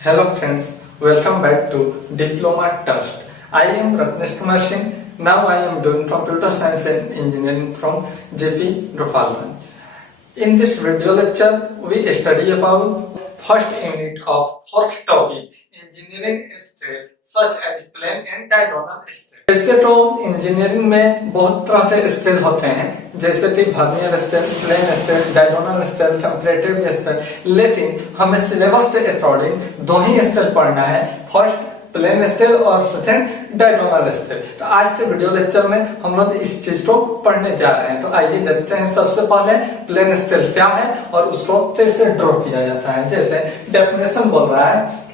Hello friends, welcome back to Diploma Trust. I am Ratnesh Kumar Singh. Now I am doing computer science and engineering from JP Gopalganj. In this video lecture, we study about first unit of fourth topic, engineering step such as plane and diagonal step. वैसे तो engineering में बहुत तरह के step होते हैं, जैसे कि vernier step, plain step, diagonal step, comparative step, लेकिन हमें सिलेबस के अकॉर्डिंग दो ही स्टेप पढ़ना है, फर्स्ट प्लेन स्टेप और सेकंड डायगोनल स्टेप। तो आज के वीडियो लेक्चर में हम लोग इस चीज को पढ़ने जा रहे हैं। तो आइए देखते हैं सबसे पहले प्लेन स्टेप क्या है और उसको कैसे ड्रॉ किया जाता है। जैसे डेफिनेशन बोल रहा है,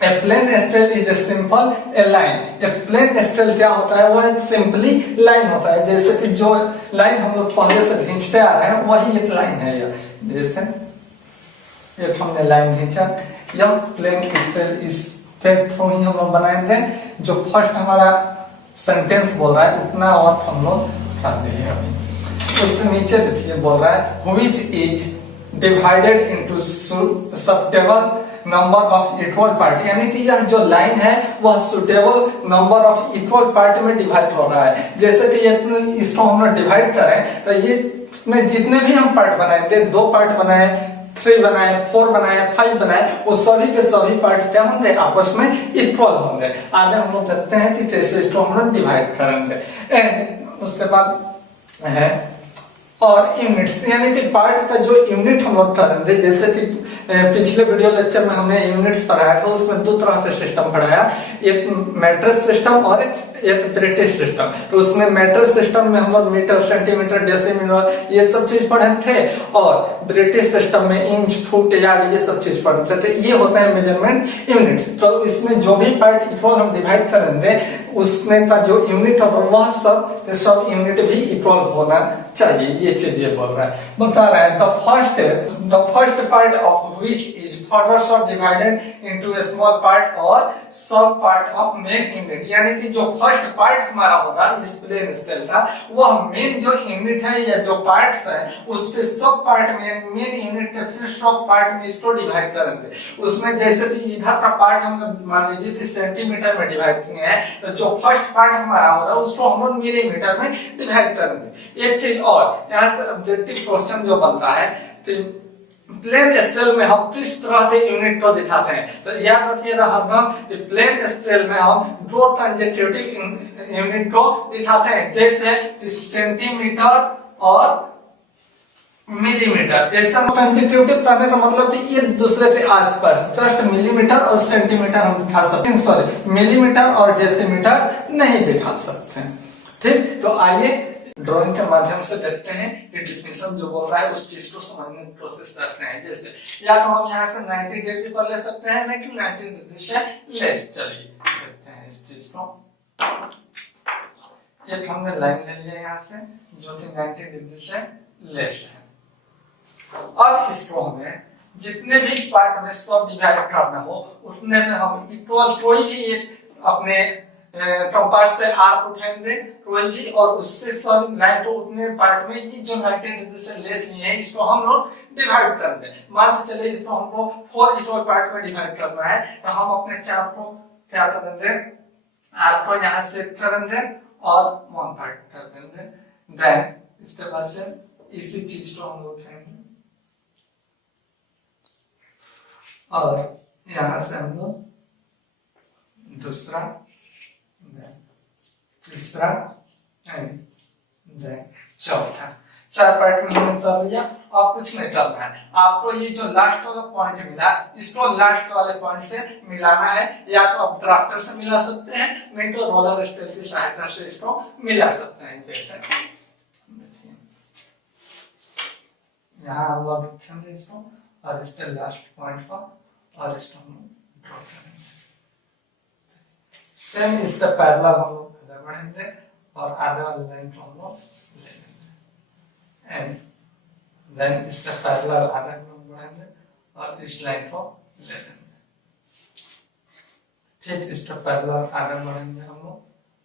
a plane stale is a simple a line. A plane stale क्या होता है, वह सिंपली लाइन होता है। जैसे कि जो लाइन हम लोग पहले से खींचते आ रहे हैं वही एक लाइन है। यह जैसे एक हमने लाइन खींचा, यह प्लेन स्टेल इस थ्रू ही हम लोग बनाएंगे। जो फर्स्ट हमारा सेंटेंस बोल रहा है उतना और हम लोग कर देंगे। अभी उसके नीचे देखिए बोल रहा है which is divided into suitable number of equal part, यानी कि यह जो लाइन है वह suitable number of equal part में डिवाइड हो रहा है। जैसे कि इसको हम लोग डिवाइड करें तो ये में जितने भी हम पार्ट बनाएंगे, 2 पार्ट बनाए, 3 बनाए, 4 बनाए, 5 बनाए, वो सभी के सभी पार्ट क्या होंगे, आपस में इक्वल होंगे। आगे हम लोग देखते हैं कि कैसे इसको हम लोग डिवाइड करेंगे। एंड उसके बाद है और यूनिट्स, यानी कि पार्ट का जो यूनिट हम लोग करेंगे। जैसे कि पिछले वीडियो लेक्चर में हमने यूनिट्स पढ़ाया था, उसमें 2 तरह के सिस्टम पढ़ाया, एक मैट्रिक्स सिस्टम और एक ब्रिटिश सिस्टम। तो उसमें मैट्रिक्स सिस्टम में हम लोग मीटर, सेंटीमीटर, डेसीमीटर ये सब चीज पढ़े थे, और ब्रिटिश सिस्टम में इंच, फुट, यार्ड ये सब चीज पढ़ते थे। ये होता है मेजरमेंट यूनिट। तो इसमें जो भी पार्ट इक्वल हम डिवाइड करेंगे उसमें का जो यूनिट होगा वह सब यूनिट भी इक्वल होना चाहिए। ये चीज ये बोल रहा है, बता रहा है the first part of which is further सब डिवाइडेड इनटू ए स्मॉल पार्ट और सब पार्ट ऑफ मेन यूनिट, यानी कि जो फर्स्ट पार्ट हमारा होगा इस प्लेन स्केल का, वह मेन जो यूनिट है या जो पार्ट्स है उसके सब पार्ट में मेन यूनिट के फिर सब पार्ट में इसको डिवाइड करेंगे। उसमें जैसे कि इधर का पार्ट हम मान लीजिए कि सेंटीमीटर में डिवाइड किए हैं, तो जो फर्स्ट पार्ट हमारा होगा उसको हम लोग मिलीमीटर में डिवाइड करेंगे। एक चीज और यहाँ से ऑब्जेक्टिव क्वेश्चन जो बनता है कि प्लेन स्केल में हम किस तरह के यूनिट को दिखाते हैं, तो याद रखिएगा हम कि प्लेन स्केल में हम 2 कंसेक्यूटिव यूनिट को दिखाते हैं, जैसे सेंटीमीटर और मिलीमीटर। ऐसा कंसेक्यूटिव करने का मतलब कि एक दूसरे के आसपास जस्ट मिलीमीटर और सेंटीमीटर हम दिखा सकते हैं, सॉरी मिलीमीटर और डेसीमीटर नहीं दिखा सकते हैं। ठीक, तो आइए ड्राइंग के माध्यम से देखते हैं कि डेफिनेशन जो बोल रहा है उस चीज को समझने की कोशिश करते हैं। जैसे या तो हम यहाँ से 90 डिग्री पर ले सकते हैं, लेकिन 90 डिग्री से लेस। चलिए देखते हैं इस चीज को। एक हमने लाइन ले लिया यहाँ से जो कि 90 डिग्री से लेस है। अब इसको हमें जितने भी पार्ट में सब डिवाइड करना हो उतने में हम इक्वल कोई भी एक अपने कंपास पे आर्क उठाएंगे कोई भी, और उससे सब लाइन को उतने पार्ट में ये जो 90 डिग्री से लेस नहीं है इसको हम लोग डिवाइड कर दें। मान के चलिए इसको हमको 4 इक्वल पार्ट में डिवाइड करना है, तो हम अपने चार्ट को क्या करेंगे, आर्क को यहाँ से करेंगे और 1 पार्ट कर देंगे। देन इसके बाद से इसी चीज को हम लोग उठाएंगे और यहाँ से हम लोग दूसरा, तीसरा एंड चौथा, 4 पार्ट में हमने कर लिया। अब कुछ नहीं करना है, आपको ये जो लास्ट वाला पॉइंट मिला इसको लास्ट वाले पॉइंट से मिलाना है। या तो आप ड्राफ्टर से मिला सकते हैं, नहीं तो रोलर स्केल की सहायता से इसको मिला सकते हैं। जैसे देखिए यहाँ हम लोग रखेंगे इसको और इसके लास्ट पॉइंट पर और इसको हम ड्रॉ करेंगे। सेम इसका पैरेलल हम लोग बढ़ेंगे और आगे वाली लाइन को हम लोग ले लेंगे एंड देन इसका पैरेलल आगे हम लोग बढ़ेंगे और इस लाइन को ले लेंगे। ठीक, इसका पैरेलल आगे बढ़ेंगे हम लोग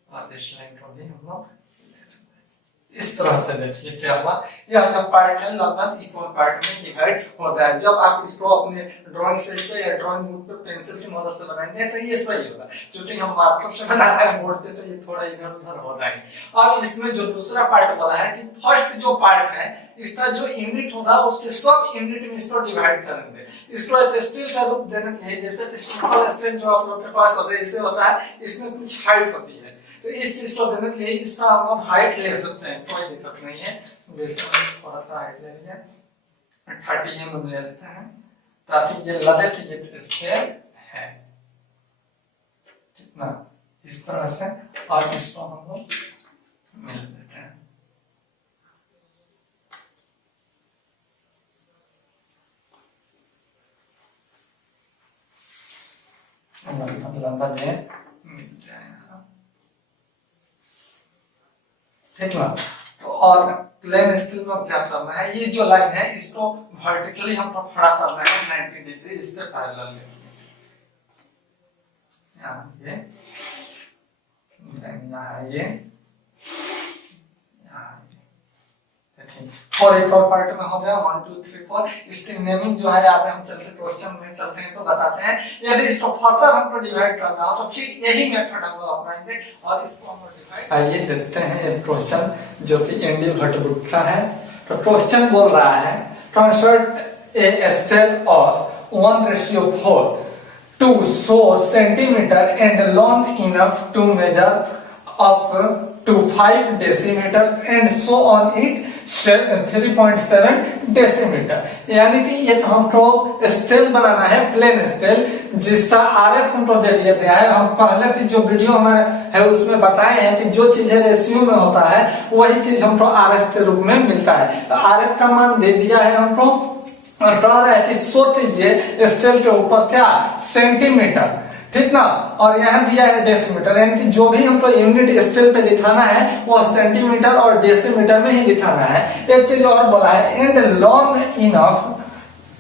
और इस लाइन को भी हम लोग ले लेंगे। इस तरह से देखिए क्या हुआ, यह जो पार्ट है लगभग इक्वल पार्ट में डिवाइड होता है। जब आप इसको अपने ड्राइंग शीट पे या ड्राइंग बुक पे पेंसिल की मदद से बनाएंगे तो ये सही होगा, क्योंकि हम मार्कर से बना रहे हैं बोर्ड पे तो ये थोड़ा इधर उधर हो रहा है। अब इसमें जो दूसरा पार्ट बोला है कि फर्स्ट जो पार्ट है इसका जो यूनिट होगा उसके सब यूनिट में इसको डिवाइड करेंगे। इसको एक स्टील का रूप देने के लिए, जैसे कि सिंपल स्टील जो आप लोग के पास होता है इसे होता है, इसमें कुछ हाइट होती है, तो इस चीज को देने के लिए इसका हम हाइट ले सकते हैं, कोई दिक्कत नहीं है। जैसे हम थोड़ा सा हाइट ले लेंगे 30 mm ले लेते हैं ताकि ये लगे कि ये स्केल है, कितना इस तरह से, और इसको हम लोग मिल देते हैं। लंबा ले मिल जाएगा, ठीक ना। तो और प्लेन स्टील में क्या करना है, ये जो लाइन है इसको वर्टिकली हमको खड़ा करना है 90 डिग्री, इस पे पैरेलल लेंगे, यहाँ ये और एक और पार्ट में हो गया 1 2 3 4। इसकी नेमिंग जो है आगे हम चलते क्वेश्चन में चलते हैं तो बताते हैं। यदि इसको फर्दर हमको डिवाइड करना हो तो फिर यही मेथड हम लोग अपनाएंगे और इसको हम डिवाइड। आइए देखते हैं एक क्वेश्चन जो कि एनडी भट्टगुप्त का है। तो क्वेश्चन बोल रहा है construct a scale of 1:4 to show centimeter and long enough to measure up to 5 decimeters and so on it 3.7 decimeter। यानी कि ये हमको स्केल बनाना है, प्लेन स्केल, जिसका आरएफ हमको दे दिया गया है। हम पहले की जो वीडियो हमारे है उसमें बताए हैं कि जो चीजें रेशियो में होता है वही चीज हमको आरएफ के रूप में मिलता है। तो आरएफ का मान दे दिया है हमको, और कह रहा है कि सोच लीजिए स्केल के ऊपर क्या सेंटीमीटर, ठीक ना, और यहाँ दिया है डेसीमीटर, यानी कि जो भी हमको यूनिट स्केल पे दिखाना है वो सेंटीमीटर और डेसीमीटर में ही दिखाना है। एक चीज और बोला है and long enough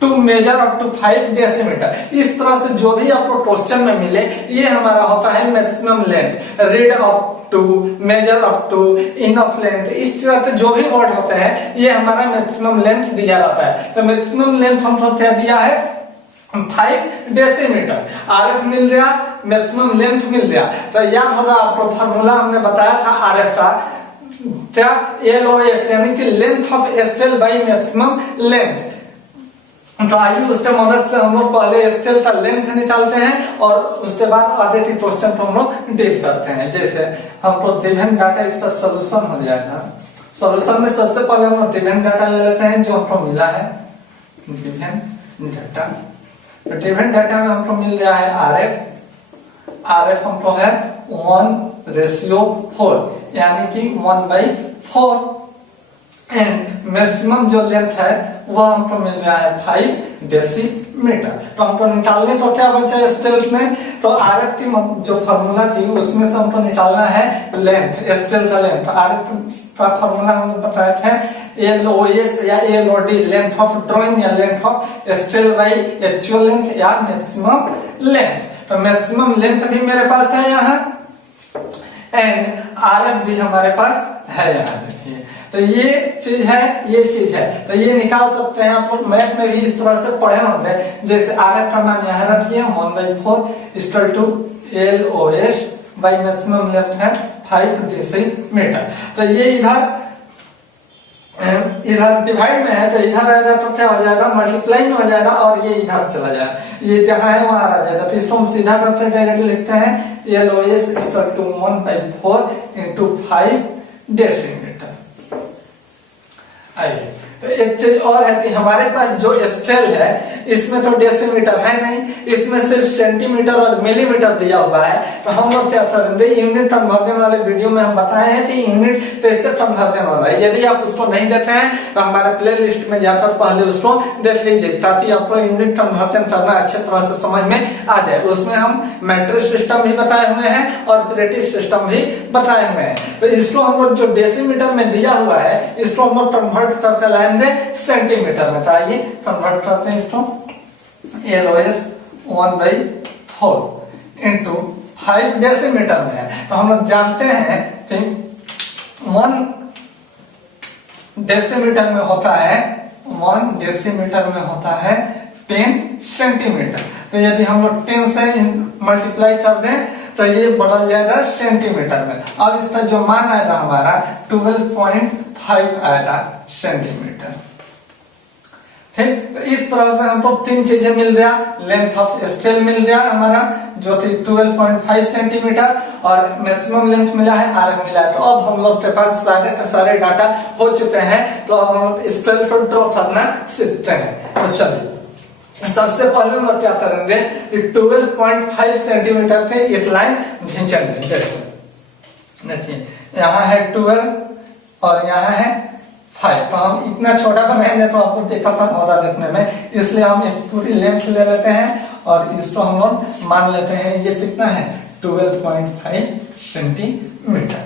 to measure up to 5 decimetre. इस तरह से जो भी आपको क्वेश्चन में मिले ये हमारा होता है maximum length, read up to, measure up to, enough length, इस तरह के जो भी वर्ड होते हैं ये हमारा मैक्सिमम लेंथ दिया जाता है। तो मैक्सिमम लेंथ हमको क्या दिया है 5 डेसीमीटर, आरएफ मिल गया, मैक्सिमम लेंथ मिल गया। तो याद होगा आपको फार्मूला हमने बताया था आरएफ का, क्या एलओएस यानी कि length of scale bye maximum length. तो आइए उसके मदद से हम लोग पहले स्केल का लेंथ निकालते हैं और उसके बाद आगे के क्वेश्चन को हम लोग डील करते हैं। जैसे हमको गिवन डाटा इसका सोल्यूशन हो जाएगा। सोल्यूशन में सबसे पहले हम लोग गिवन डाटा ले लेते हैं जो हमको मिला है, गिवन डाटा। तो गिवन डाटा में हमको मिल रहा है आरएफ हमको है 1:4 यानी कि 1/4 एंड मैक्सिमम जो लेंथ है वह हमको मिल रहा है 5 डेसीमीटर। तो हमको निकालने को क्या बचा है स्केल में, तो आरएफ की जो फार्मूला थी उसमें से हमको निकालना है लेंथ, स्केल का लेंथ। आरएफ का फार्मूला हमने बताया था एलओएस या एलओडी, लेंथ ऑफ ड्राइंग या length of scale by actual length या मैक्सिमम लेंथ। तो मैक्सिमम लेंथ भी मेरे पास है यहाँ एंड आरएफ भी हमारे पास है यहाँ, देखिए। तो ये चीज है, ये चीज है, तो ये निकाल सकते हैं। आप लोग मैथ में भी इस तरह से पढ़े होंगे। जैसे आरएफ का मान यहाँ रखिए 1/4 equal to LOS by maximum length है 5 डेसीमीटर। तो ये इधर डिवाइड में है तो इधर आएगा तो क्या हो जाएगा मल्टीप्लाई में हो जाएगा और ये इधर चला जाएगा, ये जहां है वहां आ जाएगा। तो इसको हम सीधा करते हैं, डायरेक्टली लिखते हैं LOS equal to 1/4 into 5 decimetre. आइए, तो एक चीज और है कि हमारे पास जो स्केल है इसमें तो डेसीमीटर है नहीं, इसमें सिर्फ सेंटीमीटर और मिलीमीटर दिया हुआ है। तो हम लोग क्या करेंगे, यूनिट कन्वर्जन वाले वीडियो में हम बताए हैं कि यूनिट कैसे कन्वर्जन हो रहा है। यदि आप उसको नहीं देखे हैं तो हमारे प्ले लिस्ट में जाकर पहले उसको देख लीजिए ताकि आपको यूनिट कन्वर्जन करना अच्छे तरह से समझ में आ जाए। उसमें हम मैट्रिक्स सिस्टम भी बताए हुए हैं और ब्रिटिश सिस्टम भी बताए हुए हैं। तो इसको हम लोग जो डेसीमीटर में दिया हुआ है इसको हम लोग कन्वर्ट करके लाएंगे सेंटीमीटर में। तो आइए कन्वर्ट करते हैं इसको, एलओएस 1/4 into 5 डेसीमीटर में है। तो हम लोग जानते हैं कि 1 डेसीमीटर में होता है 1 डेसीमीटर में होता है 10 सेंटीमीटर। तो यदि हम लोग 10 से मल्टीप्लाई कर दें तो ये बदल जाएगा सेंटीमीटर में। अब इसका जो मान आएगा हमारा 12.5 आएगा सेंटीमीटर। ठीक, तो इस तरह से हमको 3 चीजें मिल गया। लेंथ ऑफ स्केल मिल गया हमारा जो थी 12.5 सेंटीमीटर और मैक्सिमम लेंथ मिला है आर मिला है। तो अब हम लोग के पास सारे के सारे डाटा हो चुके हैं। तो अब हम स्केल को ड्रॉ करना सीखते हैं। तो चलिए सबसे पहले हम लोग क्या करेंगे, 12.5 सेंटीमीटर पे एक लाइन खींचेंगे। जैसे देखिए यहाँ है 12 और यहाँ है 5। तो हम इतना छोटा बनाएंगे तो आपको दिक्कत होगा देखने में, इसलिए हम एक पूरी लेंथ ले लेते हैं और इसको हम लोग मान लेते हैं ये कितना है 12.5 सेंटीमीटर।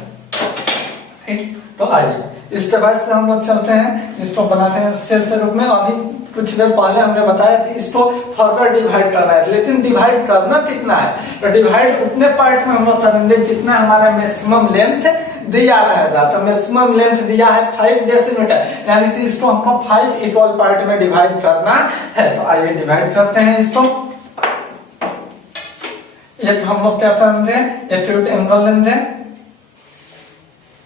ठीक, तो आइए इसके बाद से हम लोग चलते हैं, इसको बनाते हैं स्केल के रूप में। अभी कुछ देर पहले हमने बताया कि इसको फर्दर डिवाइड करना है, लेकिन डिवाइड करना कितना है, तो डिवाइड उतने पार्ट में हम लोग करेंगे जितना हमारा मैक्सिमम लेंथ दिया रहेगा। तो मैक्सिमम लेंथ दिया है 5 डेसीमीटर, यानी कि इसको हमको 5 इक्वल पार्ट में डिवाइड करना है। तो आइए डिवाइड करते हैं इसको। एक हम लोग क्या करेंगे, एक्यूट एंगल लेंगे,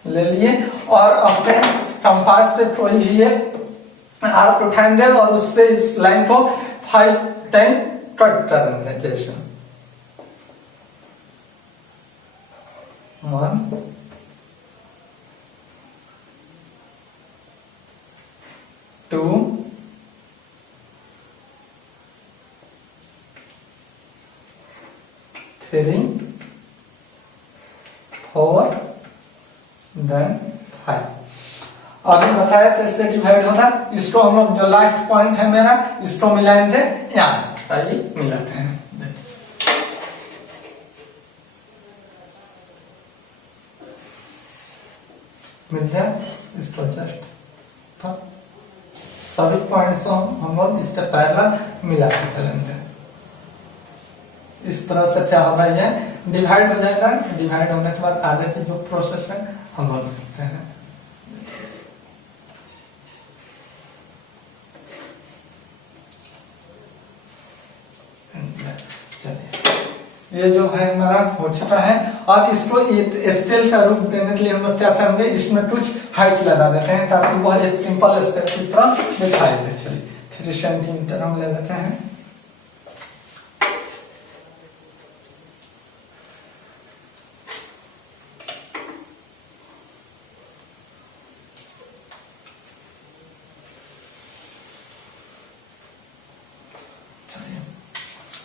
ले लिए और अपने कंपास पे कोई भी एक आर्क उठाएंगे और उससे इस लाइन को 5 टाइम कट करेंगे। जैसे 1 2 3 4 देन 5। अभी बताया कैसे डिवाइड होगा। इसको हम लोग जो लास्ट पॉइंट है मेरा इसको मिलाएंगे यहाँ, आइए मिलाते हैं। मिल गया, इसको जस्ट सभी पॉइंट्स हम लोग इसके पैरेलल मिला के चलेंगे। इस तरह से क्या होगा, ये डिवाइड हो जाएगा। डिवाइड होने के बाद आगे की जो प्रोसेस है हम लोग देखते हैं। ये जो है हमारा हो चुका है। अब इसको स्केल का रूप देने के लिए हम लोग क्या करेंगे, इसमें कुछ हाइट लगा देते हैं ताकि वह एक सिंपल स्केल की तरह दिखाई दे। चलिए 3 सेंटीमीटर हम ले लेते हैं।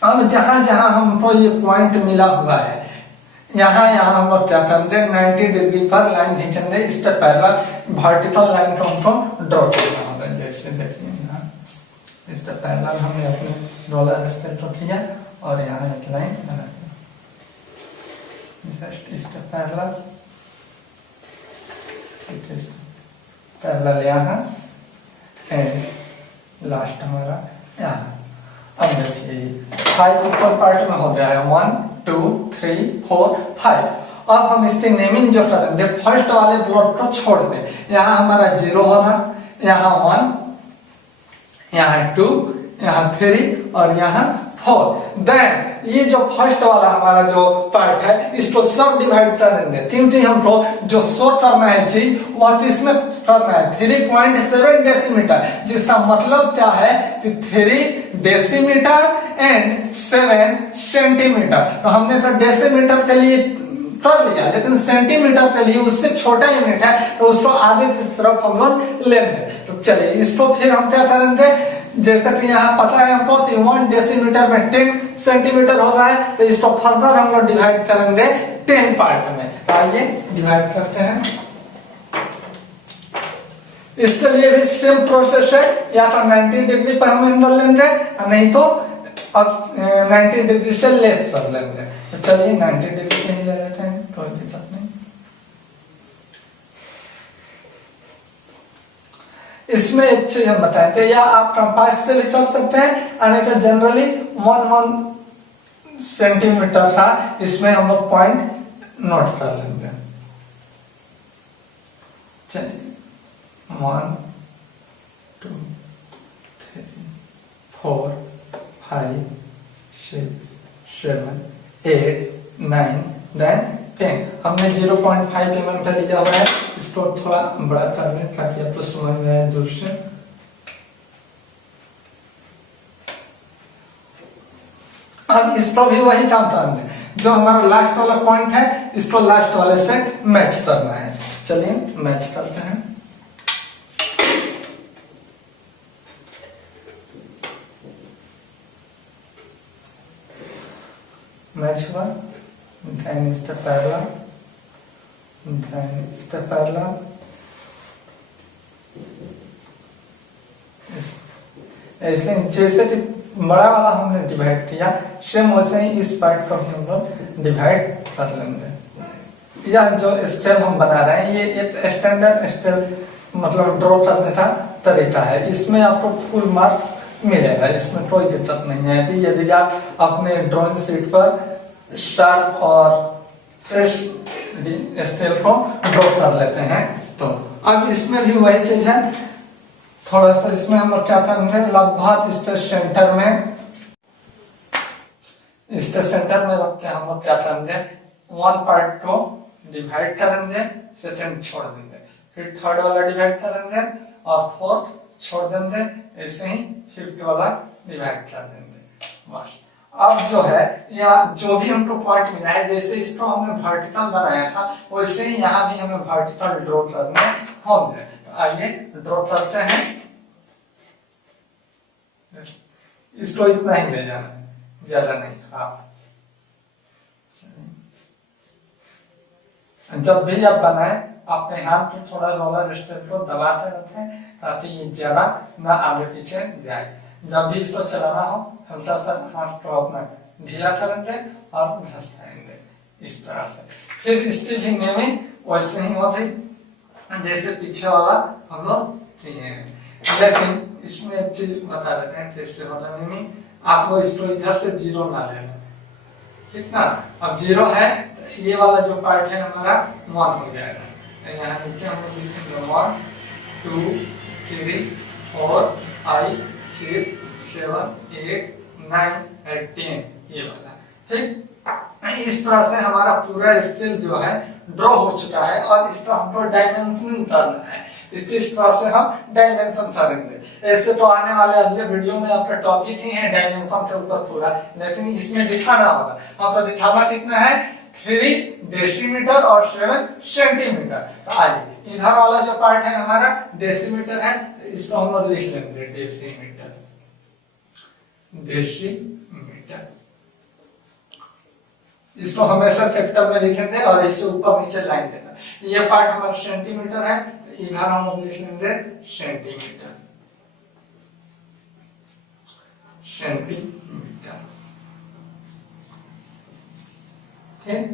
अब जहां जहां हमको ये पॉइंट मिला हुआ है, यहाँ यहाँ हम लोग क्या करेंगे, 90 डिग्री पर लाइन खींचेंगे। इसके पैरेलल वर्टिकल लाइन को हमको ड्रॉ करना होगा। जैसे देखिए यहाँ इसके पैरेलल हमने अपने रोलर स्केल को किया और यहाँ एक लाइन बना दिया। जस्ट इसके पैरेलल यहाँ एंड लास्ट हमारा यहाँ। अब देखिए 5 ऊपर पार्ट में हो गया है, 1 2 3 4 5। अब हम इसके नेमिंग जो करेंगे, फर्स्ट वाले ब्लॉक को छोड़ दें। यहाँ हमारा 0 होगा, यहाँ 1, यहाँ 2, यहाँ 3 और यहाँ 4। देन ये जो फर्स्ट वाला हमारा जो पार्ट है इसको सब डिवाइड करेंगे, क्योंकि हमको जो शो करना है चीज वह इसमें करना है 3.7 डेसीमीटर, जिसका मतलब क्या है कि 3 डेसीमीटर एंड 7 सेंटीमीटर। तो हमने तो डेसीमीटर के लिए कर लिया, लेकिन सेंटीमीटर के लिए उससे छोटा यूनिट है तो उसको आगे की तरफ हम लोग लेंगे। तो चलिए इसको फिर हम क्या करेंगे, जैसा कि यहाँ पता है हमको 1 डेसीमीटर में 10 सेंटीमीटर हो रहा है, तो इसको फर्दर हम लोग डिवाइड करेंगे 10 पार्ट में। आइए डिवाइड करते हैं। इसके लिए भी सेम प्रोसेस है, या तो 90 डिग्री पर हम एंगल लेंगे, नहीं तो अब 90 डिग्री से लेस कर लेंगे। तो चलिए 90 डिग्री पे ही ले लेते हैं, कोई दिक्कत नहीं। इसमें एक चीज हम बताएं थे, या आप कंपास से भी कर सकते हैं, यानी तो जनरली 1 सेंटीमीटर था, इसमें हम लोग पॉइंट नोट कर लेंगे। चलिए 1 2 3 4 5 6 7 8 9 देन 10। हमने 0.5 mm का लिया हुआ है, इसको थोड़ा बड़ा कर दें ताकि आपको समझ में आए दूर से। अब इसको भी वही काम करना है, जो हमारा लास्ट वाला पॉइंट है इसको लास्ट वाले से मैच करना है। चलिए मैच करते हैं। मैच हुआ, then is the parallel, then is the parallel, ऐसे जैसे कि बड़ा वाला हमने डिवाइड किया, सेम वैसे ही इस पार्ट को भी हम लोग डिवाइड कर लेंगे। यह जो स्केल हम बना रहे हैं ये एक स्टैंडर्ड स्केल मतलब ड्रॉ करने का तरीका है, इसमें आपको फुल मार्क मिलेगा, इसमें कोई दिक्कत नहीं है। कि यदि आप अपने ड्राइंग शीट पर शार्प और फ्रेश स्केल को ड्रॉ कर लेते हैं तो अब इसमें भी वही चीज है, थोड़ा सा इसमें हम लोग क्या करेंगे, लगभग इसके सेंटर में रख के हम लोग क्या करेंगे, वन पार्ट को डिवाइड करेंगे, सेकंड छोड़ देंगे, फिर थर्ड वाला डिवाइड करेंगे और फोर्थ छोड़ देंगे, ऐसे ही फिफ्थ वाला डिवाइड कर देंगे बस। अब जो है यहाँ जो भी हमको पॉइंट मिला है, जैसे इसको हमने वर्टिकल बनाया था वैसे ही यहाँ भी हमें वर्टिकल ड्रॉ करने होंगे। आइए ड्रॉ करते हैं। इसको इतना ही ले जाना है, ज्यादा नहीं। आप जब भी आप बनाए अपने हाथ को थोड़ा रोलर स्टेप को दबा कर रखें ताकि ये ज्यादा ना आगे पीछे जाए। जब भी इसको चलाना हो हल्का सा हाथ को अपना ढीला करेंगे और घसकाएंगे इस तरह से। फिर इसकी भी नेमिंग वैसे ही होगी जैसे पीछे वाला हम लोग किए हैं, लेकिन इसमें एक चीज बता देते हैं कैसे होगा नेमिंग। आप लोग इसको इधर से जीरो ना लेना, कितना अब जीरो है तो ये वाला जो पार्ट है हमारा 1 हो जाएगा। यहाँ नीचे हम लोग लिखेंगे 1 2 3 4 5 6 7 8 9 और 10 ये वाला। ठीक, इस तरह से हमारा पूरा स्केल जो है ड्रॉ हो चुका है और इसका हमको डायमेंशन करना है। इस तरह से हम डायमेंशन करेंगे। ऐसे तो आने वाले अगले वीडियो में आपका टॉपिक ही है डायमेंशन के ऊपर पूरा, लेकिन इसमें दिखाना होगा। आपको दिखाना कितना है, 3 डेसीमीटर और 7 सेंटीमीटर। आइए इधर वाला जो पार्ट है हमारा डेसीमीटर है, इसको हम लोग लिख लेंगे डेसीमीटर। डेसीमीटर इसको हमेशा कैपिटल में लिखेंगे और इसे ऊपर नीचे लाइन देना। ये पार्ट हमारा सेंटीमीटर है, इधर हम लोग लिख लेंगे सेंटीमीटर। सेंटीमीटर ठीक,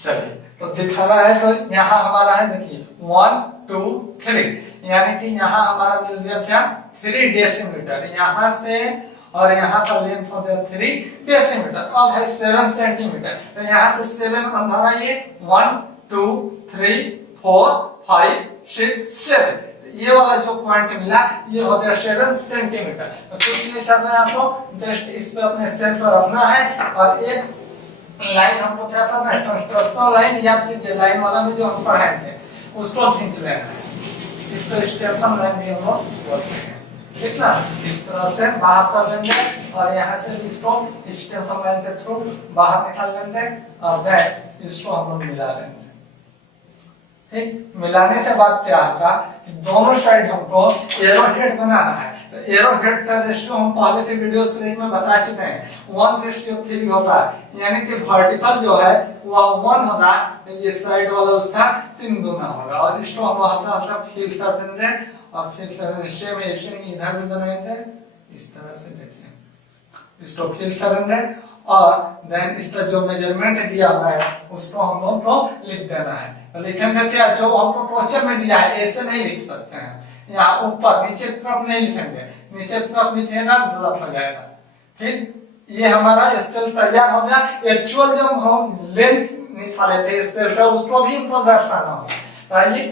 चलिए तो दिखाना है तो यहाँ हमारा है देखिए 1 2 3, यानी कि यहाँ हमारा मिल गया क्या 3 डेसीमीटर। यहाँ से और यहाँ का लेंथ हो गया 3 डेसीमीटर। अब है 7 सेंटीमीटर, तो यहाँ से 7 अंदर आइए 1 2 3 4 5 6 7, ये वाला जो पॉइंट मिला ये हो गया 7 सेंटीमीटर। तो कुछ नहीं करना है आपको, जस्ट इस पे अपने स्टेप पर रखना है और एक लाइन हमको क्या करना है, कंस्ट्रक्शन लाइन याद कीजिए, लाइन वाला में जो हम पढ़ाए थे उसको खींच लेना है। इसको एक्सटेंशन लाइन भी हम लोग बोलते हैं। ठीक ना, इस तरह से बाहर कर लेंगे और यहाँ से इसको एक्सटेंशन लाइन के थ्रू बाहर निकाल लेंगे और देन इसको हम लोग मिला लेंगे। ठीक, मिलाने के बाद क्या होगा, दोनों साइड हमको एरो हेड बनाना है। तो एरो हेड का रेशियो हम पहले के वीडियो सीरीज में बता चुके हैं, 1:3 होगा, यानी कि वर्टिकल जो है वह 1 होगा, ये साइड वाला उसका 3 गुना होगा। और इसको हम हल्का हल्का फिल कर देंगे और फिल करने से में ऐसे ही इधर भी बनाएंगे इस तरह से। देखिए इसको फिल करेंगे और देन इसका जो मेजरमेंट दिया हुआ है उसको हम लोग को लिख देना है। लिखेंगे क्या, जो हमको क्वेश्चन में दिया है ऐसे नहीं लिख सकते हैं, यहाँ ऊपर नीचे तरफ नहीं लिखेंगे, नीचे तरफ लिखेगा गलत हो जाएगा। ठीक, ये हमारा स्केल तैयार हो गया। एक्चुअल जो हम लेंथ निकाले थे स्केल का उसको भी इनको दर्शाना होगा। आइए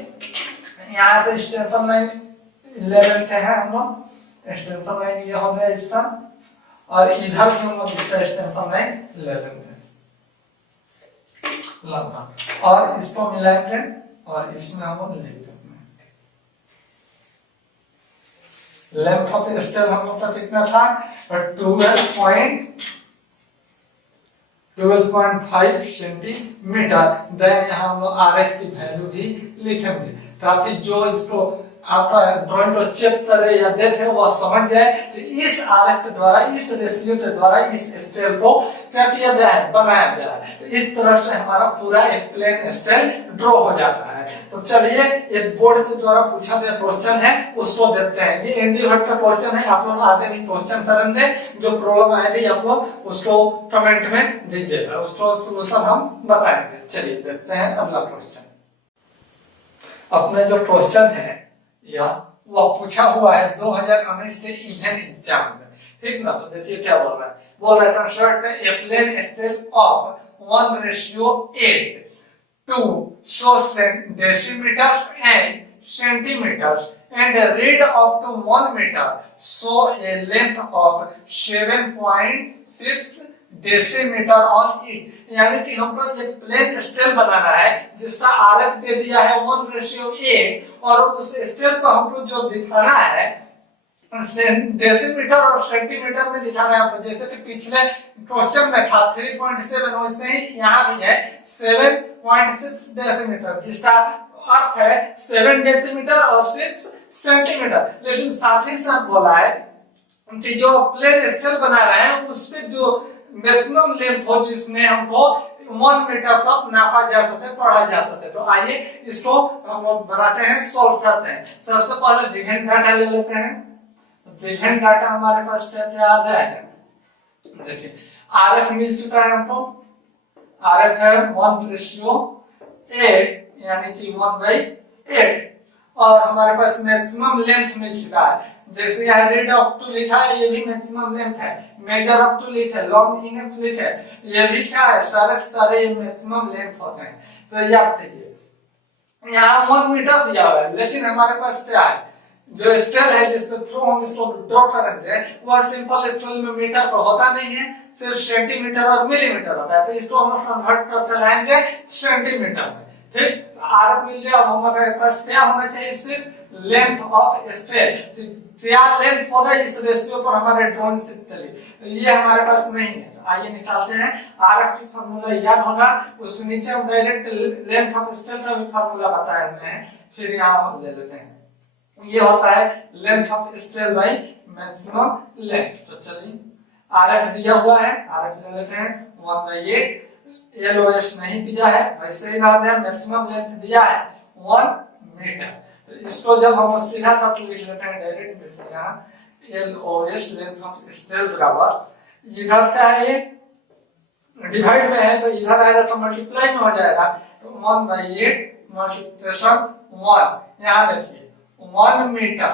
यहाँ से एक्सटेंशन लाइन 11 है हम लोग, एक्सटेंशन लाइन ये हो गया इसका, और इधर भी हम लोग इसका एक्सटेंशन लाइन 11 है लंबा, और इसको मिलाएंगे और इसमें हम लोग लिख देंगे लेंथ ऑफ स्टेल हम लोग का कितना था 12.5 सेंटीमीटर। देन यहाँ हम लोग RF की वैल्यू भी लिखेंगे ताकि जो इसको आपका ड्राइंग को चेक करे या देखे वह समझ जाए कि इस RF के द्वारा, इस रेशियो के द्वारा इस स्केल को क्या किया गया है, बनाया गया है। तो इस तरह से हमारा पूरा एक प्लेन स्केल ड्रॉ हो जाता है। तो चलिए एक बोर्ड के द्वारा पूछा गया क्वेश्चन है उसको देखते हैं। ये एनडी भट्ट का क्वेश्चन है, आप लोग आगे भी क्वेश्चन करेंगे, जो प्रॉब्लम आएगी आप लोग उसको कमेंट में दीजिएगा, उसको सोल्यूशन हम बताएंगे। चलिए देखते हैं अगला क्वेश्चन। अपने जो क्वेश्चन है या वह पूछा हुआ है 2019 के इवेंट एग्जाम में, ठीक ना। तो देखिए क्या बोल रहा है, बोल रहा है construct a plain scale of 1:8 to show decimeters and centimeters and read up to 1 meter, so a length of 7.6 decimetre on it. यानी कि हमको एक प्लेन स्केल बनाना है जिसका RF दे दिया है 1:8 और उस स्केल पर हमको जो दिखाना है डेसीमीटर और सेंटीमीटर में दिखाना है। जैसे कि पिछले क्वेश्चन में था 3.7, वैसे ही यहाँ भी है 7.6 डेसीमीटर, जिसका अर्थ है 7 डेसीमीटर और 6 सेंटीमीटर। लेकिन साथ ही साथ बोला है कि जो प्लेन स्केल बना रहे हैं उस पे जो मैक्सिमम लेंथ हो जिसमें हमको 1 मीटर तक नापा जा सके, पढ़ा जा सके। तो आइए इसको हम लोग बनाते हैं, सॉल्व करते हैं। सबसे पहले डिफरेंट डाटा ले लेते हैं। डिफरेंट डाटा हमारे पास क्या आ रहा है, देखिए RF मिल चुका है हमको, RF है 1:8 यानी कि 1/8, और हमारे पास मैक्सिमम लेंथ मिल चुका है। जैसे यहाँ रीड अप टू लिखा है, ये भी मैक्सिमम लेंथ है। मेजर अप टू लिखा है, लॉन्ग इनफ लिखा है, ये भी क्या है, सारे मैक्सिमम लेंथ होते हैं। तो याद कीजिए यहाँ 1 मीटर दिया हुआ है, लेकिन हमारे पास क्या है, जो स्केल है जिसके थ्रू हम इसको ड्रॉ करेंगे वह सिंपल स्केल में मीटर पर होता नहीं है, सिर्फ सेंटीमीटर और मिलीमीटर होता है। तो इसको हम कन्वर्ट करके लाएंगे सेंटीमीटर में, ठीक। RF मिल गया। अब हमारे पास क्या होना चाहिए, सिर्फ लेंथ ऑफ स्केल। क्या लेंथ होगा इस रेशियो पर हमारे ड्राइंग शीट के लिए, ये हमारे पास नहीं है। तो आइए निकालते हैं। RF की फार्मूला याद होगा, उसके नीचे हम डायरेक्ट लेंथ ऑफ स्केल का भी फार्मूला बताए हुए हैं, फिर यहाँ ले लेते हैं। ये होता है length of scale bye maximum length. तो चलिए RF दिया हुआ है, RF ले लेते हैं 1/8। LOS नहीं दिया है, वैसे ही रह गया। मैक्सिमम लेंथ दिया है 1 मीटर। तो इसको जब हम सीधा करके लिख लेते हैं डायरेक्ट, देखिए यहाँ LOS लेंथ ऑफ स्केल बराबर, इधर का है ये डिवाइड में है तो इधर आएगा तो मल्टीप्लाई में हो जाएगा। तो 1/8 मल्टीप्लिकेशन 1, यहाँ देखिए 1 मीटर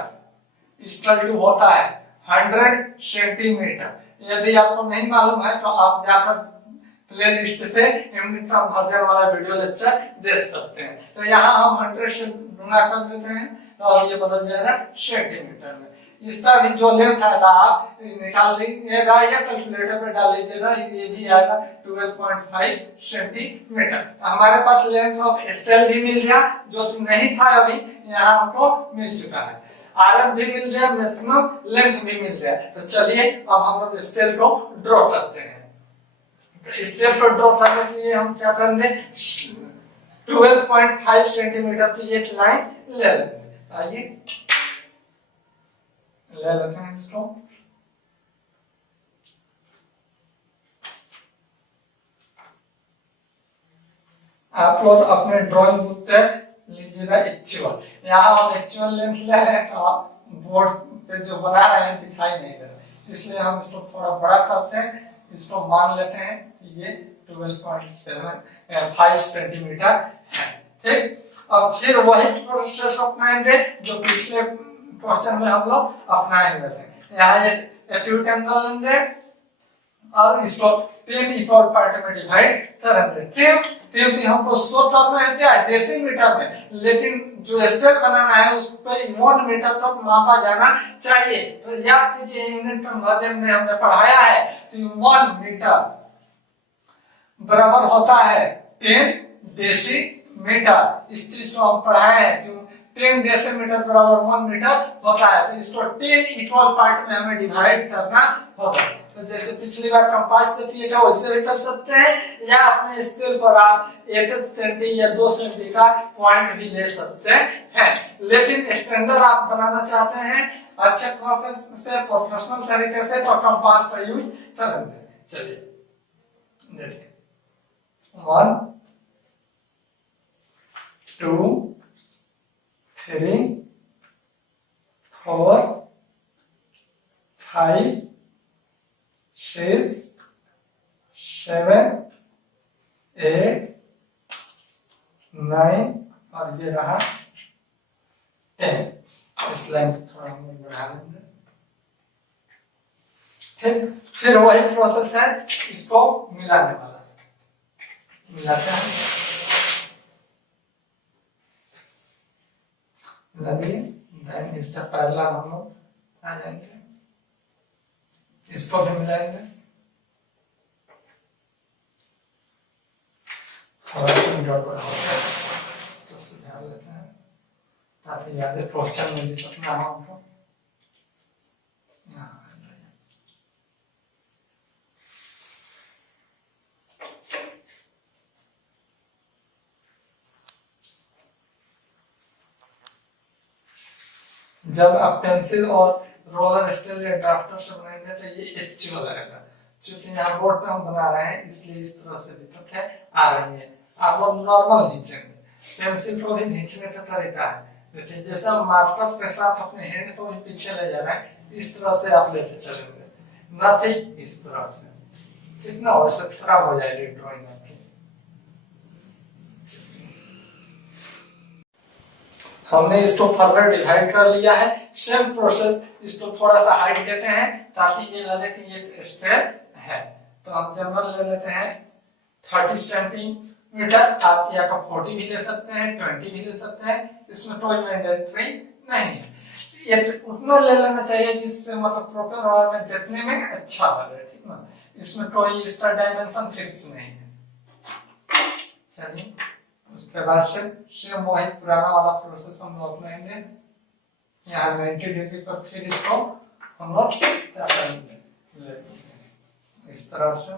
इसका टू होता है 100 सेंटीमीटर। यदि आपको नहीं मालूम है तो आप जाकर प्लेलिस्ट से वर्जन वाला वीडियो लेक्चर देख सकते हैं। तो यहाँ हम 100 से गुणा कर देते हैं और ये बदल जाएगा सेंटीमीटर में। इसका भी जो लेंथ आएगा आप निकाल लीजिएगा या कैलकुलेटर पे डाल लीजिएगा, ये भी आएगा 12.5 सेंटीमीटर। हमारे पास लेंथ ऑफ स्केल भी मिल गया, जो नहीं था अभी यहाँ हमको मिल चुका है। RF भी मिल गया, मैक्सिमम लेंथ भी मिल गया। तो चलिए अब हम लोग स्केल को ड्रॉ करते हैं। स्केल को ड्रॉ करने के लिए हम क्या करेंगे, 12.5 सेंटीमीटर की एक लाइन ले लेंगे। आइए ले लेते हैं इसको। आप लोग अपने ड्राइंग बुक पे लीजिएगा एक्चुअल। यहाँ हम एक्चुअल लेंथ ले रहे हैं तो बोर्ड पे जो बना रहे हैं दिखाई नहीं दे रहा, इसलिए हम इसको थोड़ा बड़ा करते हैं। इसको मान लेते हैं कि ये 12.5 सेंटीमीटर है, ठीक। अब फिर वही प्रोसेस अपनाएंगे जो पिछले क्वेश्चन में हम लोग अपनाए हुए थे। यहाँ एक एक्यूट एंगल लेंगे और इसको 10 इक्वल पार्ट में डिवाइड करेंगे। 10 तो हमको शो करना है क्या, डेसीमीटर में, लेकिन जो स्केल बनाना है उस पे 1 मीटर तक मापा जाना चाहिए। तो याद कीजिए यूनिट कन्वर्जन में हमने पढ़ाया है कि 1 मीटर बराबर होता है 10 डेसीमीटर। इस चीज को हम पढ़ाए हैं कि 10 डेसीमीटर बराबर 1 मीटर होता है। तो इसको 10 इक्वल पार्ट में हमें डिवाइड करना होगा। तो जैसे पिछली बार कंपास से किए था वैसे भी कर सकते हैं, या अपने स्केल पर आप 1 सेंटी या 2 सेंटी का पॉइंट भी ले सकते हैं। लेकिन स्टैंडर्ड आप बनाना चाहते हैं अच्छे से प्रोफेशनल तरीके से, तो कंपास का यूज करेंगे। चलिए देखिए 1 2 3 4 5 6 7 8 9 और ये रहा 10। इस लाइन को थोड़ा हम बढ़ा देंगे। फिर वही प्रोसेस है, इसको मिलाने वाला मिलाते हैं, लगिए देन इसका पहला हम लोग आ जाएंगे, इसको भी मिलाएंगे। थोड़ा सा गड़बड़ हो गया तो सुधार लेते हैं ताकि यादें क्वेश्चन में दिक्कत ना हो हमको। जब आप पेंसिल और रोलर स्केल या ड्राफ्टर से बनाएंगे तो ये एक्चुअल आएगा। क्योंकि यहाँ बोर्ड पे हम बना रहे हैं इसलिए इस तरह से दिक्कत है आ रही है। आप लोग नॉर्मल खींचेंगे, पेंसिल को भी खींचने का तरीका है। देखिए जैसा मार्कर के साथ अपने हैंड को भी पीछे ले जा रहे हैं, इस तरह से आप लेके चलेंगे, ना ठीक इस तरह से, कितना वैसे खराब हो जाएगी ड्रॉइंग आपकी। हमने इसको फर्दर डिवाइड कर लिया है। सेम प्रोसेस, इसको थोड़ा सा हाइट देते हैं ताकि ये लगे कि ये स्क्वायर है। तो हम जनरल ले लेते हैं 30 सेंटीमीटर। आप या तो 40 भी ले सकते हैं, 20 भी ले सकते हैं, इसमें कोई मैंडेटरी नहीं है। ये उतना ले लेना चाहिए जिससे मतलब प्रॉपर और में देखने में अच्छा लगे, ठीक ना। इसमें कोई इसका डायमेंशन फिक्स नहीं है। चलिए उसके बाद से सेम वही पुराना वाला प्रोसेस हम लोग अपनाएंगे। यहाँ 90 डिग्री पर फिर इसको हम लोग क्या करेंगे, इस तरह से।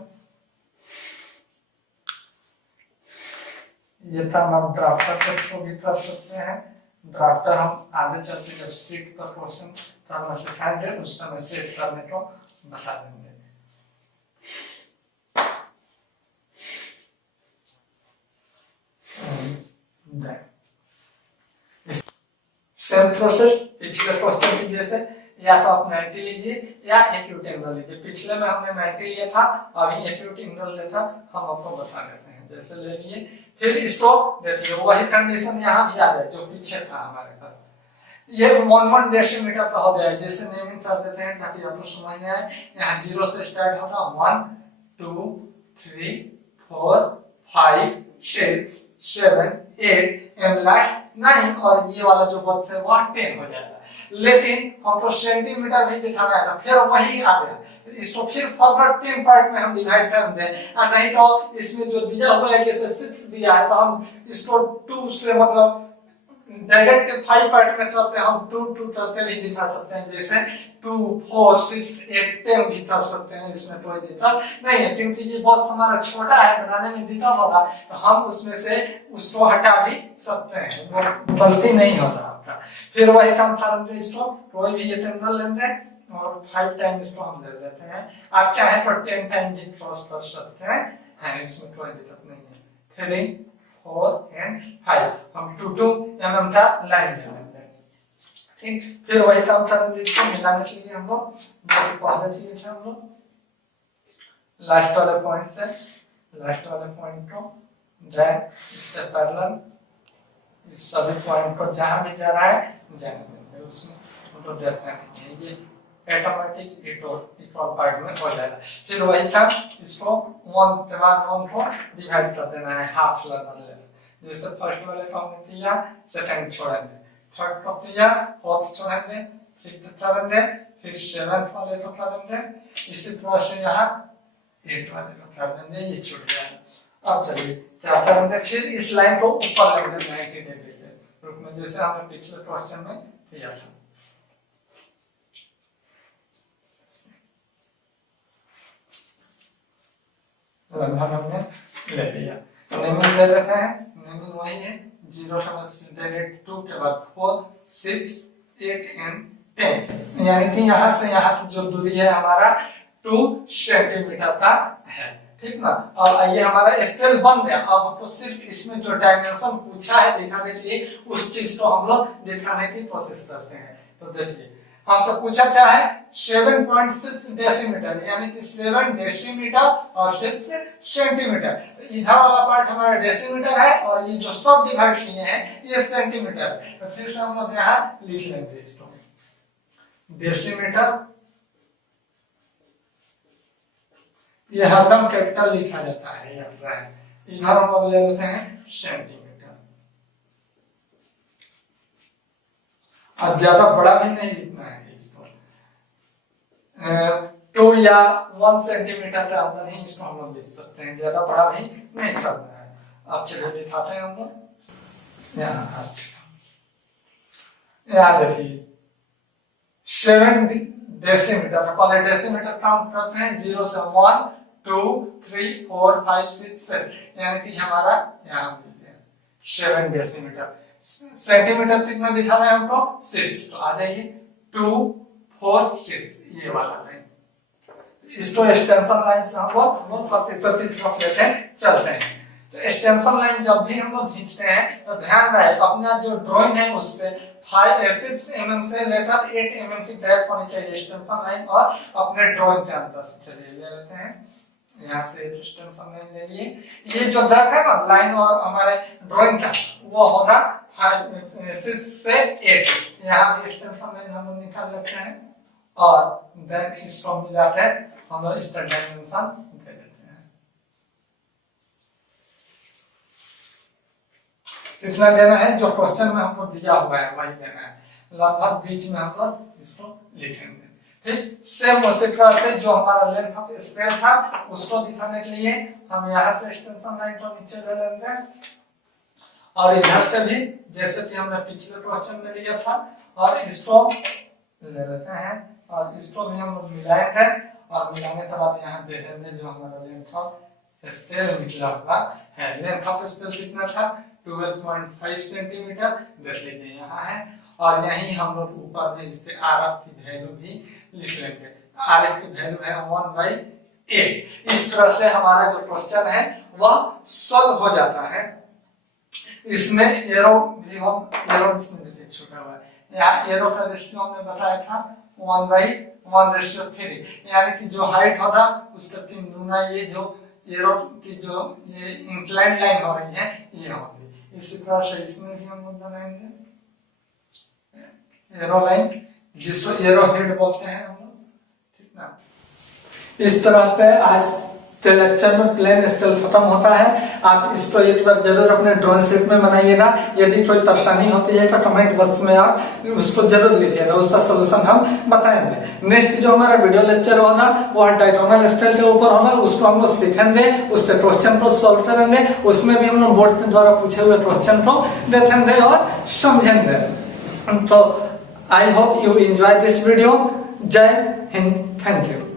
ये काम हम ड्राफ्टर के थ्रू भी कर सकते हैं। ड्राफ्टर हम आगे चल के जब सीट पर क्वेश्चन करना सिखाएंगे उस समय सेट करने को बता देंगे। सेम प्रोसेस पिछले क्वेश्चन की जैसे, या तो आप 90 लीजिए या एक्यूट एंगल लीजिए। पिछले में हमने 90 लिया था, अभी एक्यूट एंगल लेता हम आपको बता देते हैं। जैसे ले लिए, फिर इसको देखिए वही कंडीशन यहाँ भी आ गया जो पीछे था हमारे पास। ये 1 डेसीमीटर का हो गया है। जैसे नेमिंग कर देते हैं ताकि आपको समझ में आए। यहाँ 0 से स्टार्ट होगा, 1 2 3 4 5 6 7 8 एंड लास्ट 9, और ये वाला जो बॉक्स है वह 10 हो जाएगा। लेकिन हमको सेंटीमीटर भी दिखाना है, फिर वही आ गया। इसको फिर फॉरवर्ड 10 पार्ट में हम डिवाइड कर दें, और नहीं तो इसमें जो दिया हुआ है जैसे 6 दिया है तो हम इसको 2 से मतलब डायरेक्ट 5 पार्ट में करते हैं, हम 2 2 करके भी दिखा सकते हैं। जैसे 2 4 6 8 10 भी कर सकते हैं, इसमें कोई दिक्कत नहीं है। क्योंकि ये बॉक्स हमारा छोटा है, बनाने में दिक्कत होगा तो हम उसमें से उसको हटा भी सकते हैं, वो गलती नहीं होगा आपका। फिर वही काम करेंगे, इसको कोई भी एंगल लेंगे और 5 टाइम इसको हम ले लेते हैं। आप चाहे तो 10 टाइम भी क्रॉस कर सकते हैं, इसमें कोई दिक्कत नहीं है। 3 4 एंड 5 हम 2 2 mm का लाइन ले लेंगे, ठीक। फिर वही काम करेंगे, इसको मिलाने के लिए हम लोग जो पहले किए थे, हम लोग लास्ट वाले पॉइंट से लास्ट वाले पॉइंट को इससे पैरेलल इस सभी पॉइंट को जहां भी जा रहा है जाने देंगे, उसमें तो देखना नहीं है। ये ऑटोमेटिक इक्वल पार्ट में हो जाएगा। फिर वही था, इसको 1 के बाद 1 को डिवाइड कर देना है, हाफ लर्नर लेना। जैसे फर्स्ट वाले को हमने किया, सेकंड छोड़ेंगे, थर्ड को किया, फोर्थ छोड़ेंगे, फिफ्थ करेंगे, फिर 7th वाले को करेंगे, इसी तरह से यहाँ 8 वाले को कर देंगे, ये छूट जाएगा। अब चलिए क्या करेंगे, फिर इस लाइन को ऊपर लेंगे 90 डिग्री के रूप में, जैसे हमने पिछले क्वेश्चन में किया था। लगभग हमने ले लिया, नेमिंग ले लेते हैं, नेमिंग वही है 0 से 2 के बाद 4, 6, 8 एंड 10, यानी कि यहाँ से यहाँ की जो दूरी है हमारा 2 सेंटीमीटर का है, ठीक ना। और ये हमारा स्केल बन गया। अब हमको सिर्फ इसमें जो डायमेंशन पूछा है दिखाने के लिए, उस चीज को हम लोग दिखाने की कोशिश करते हैं। तो देखिए हमसे पूछा क्या है, 7.6 डेसीमीटर, यानी कि 7 डेसीमीटर और 6 सेंटीमीटर। इधर वाला पार्ट हमारा डेसीमीटर है और ये जो सब डिवाइड किए हैं ये सेंटीमीटर है। तो फिर से हम लोग यहाँ लिख लेंगे इसको, डेसीमीटर ये हरदम कैपिटल लिखा जाता है, याद रहे। इधर हम लोग ले लेते हैं सेंटीमीटर, और ज्यादा बड़ा भी नहीं लिखना है इसको, 2 या 1 सेंटीमीटर के अंदर ही इसको हम लोग लिख सकते हैं, ज्यादा बड़ा भी नहीं करना है। अब चलिए दिखाते हैं हम लोग यहाँ। यहाँ देखिए 7 डेसीमीटर, पहले डेसीमीटर काउंट करते हैं, 0 से 1, 2, 3, 4, 5, 6, 7, यानी कि हमारा यहाँ 7 डेसीमीटर। सेंटीमीटर कितना दिखा रहे हैं हमको, 6, तो आ जाइए 2, 4, 6, ये वाला लाइन। इसको एक्सटेंशन लाइन से हम लोग प्रति तरफ लेते चलते हैं। तो एक्सटेंशन लाइन जब भी हम लोग खींचते हैं तो ध्यान रहे अपना जो ड्राइंग है उससे 6 mm से लेकर 8 mm की गैप होनी चाहिए एक्सटेंशन लाइन और अपने ड्राइंग के अंदर। चलिए ले लेते हैं, यहाँ से एक्सटेंशन लाइन ले लिए। ये जो गैप है ना लाइन और हमारे ड्राइंग का, वो होगा 6 से 8। यहाँ भी एक्सटेंशन लाइन हम लोग निकाल लेते हैं और देन इसको मिलाकर हम लोग इसका डायमेंशन दे देते हैं। कितना देना है, जो क्वेश्चन में हमको दिया हुआ है वही देना है, लगभग बीच में हम लोग इसको लिखेंगे। ठीक, सेम उसी तरह से जो हमारा लेंथ ऑफ स्केल था उसको दिखाने के लिए हम यहाँ से एक्सटेंशन लाइन को नीचे ले लेंगे और इधर से भी जैसे कि हमने पिछले क्वेश्चन में लिया था, और इसको ले लेते हैं और इसको भी हम मिलाएंगे और मिलाने के बाद यहाँ दे देंगे जो हमारा लेंथ ऑफ स्केल निकला हुआ है। लेंथ ऑफ स्केल कितना था, 12.5 सेंटीमीटर, देख लीजिए यहाँ है। और यही हम लोग ऊपर में इसके RF की वैल्यू भी लिख लेंगे, RF की वैल्यू है 1/8। इस तरह से हमारा जो क्वेश्चन है वह सॉल्व हो जाता है। इसमें एरो भी हम इसमें छूटा हुआ है, यहाँ एरो का रेशियो हमने बताया था 1/1:3, यानी कि जो हाइट होगा उसका 3 गुना ये जो एरो की जो ये इंक्लाइन लाइन हो रही है ये होगी। इसी तरह से इसमें भी हम लोग बनाएंगे एरो लाइन, जिसको एरो हेड बोलते हैं हम लोग, ठीक ना। इस तरह से आज के लेक्चर में प्लेन स्केल खत्म होता है। आप इसको एक बार जरूर अपने ड्राइंग शीट में बनाइएगा। यदि कोई परेशानी होती है तो कमेंट बॉक्स में आप उसको जरूर लिखिएगा, उसका सोल्यूशन हम बताएंगे। नेक्स्ट जो हमारा वीडियो लेक्चर होगा वह डायगोनल स्केल के ऊपर होगा, उसको हम लोग सीखेंगे, उसके क्वेश्चन को सोल्व करेंगे। उसमें भी हम लोग बोर्ड के द्वारा पूछे हुए क्वेश्चन को देखेंगे और समझेंगे। तो I hope you enjoy this video. Jai Hind, thank you.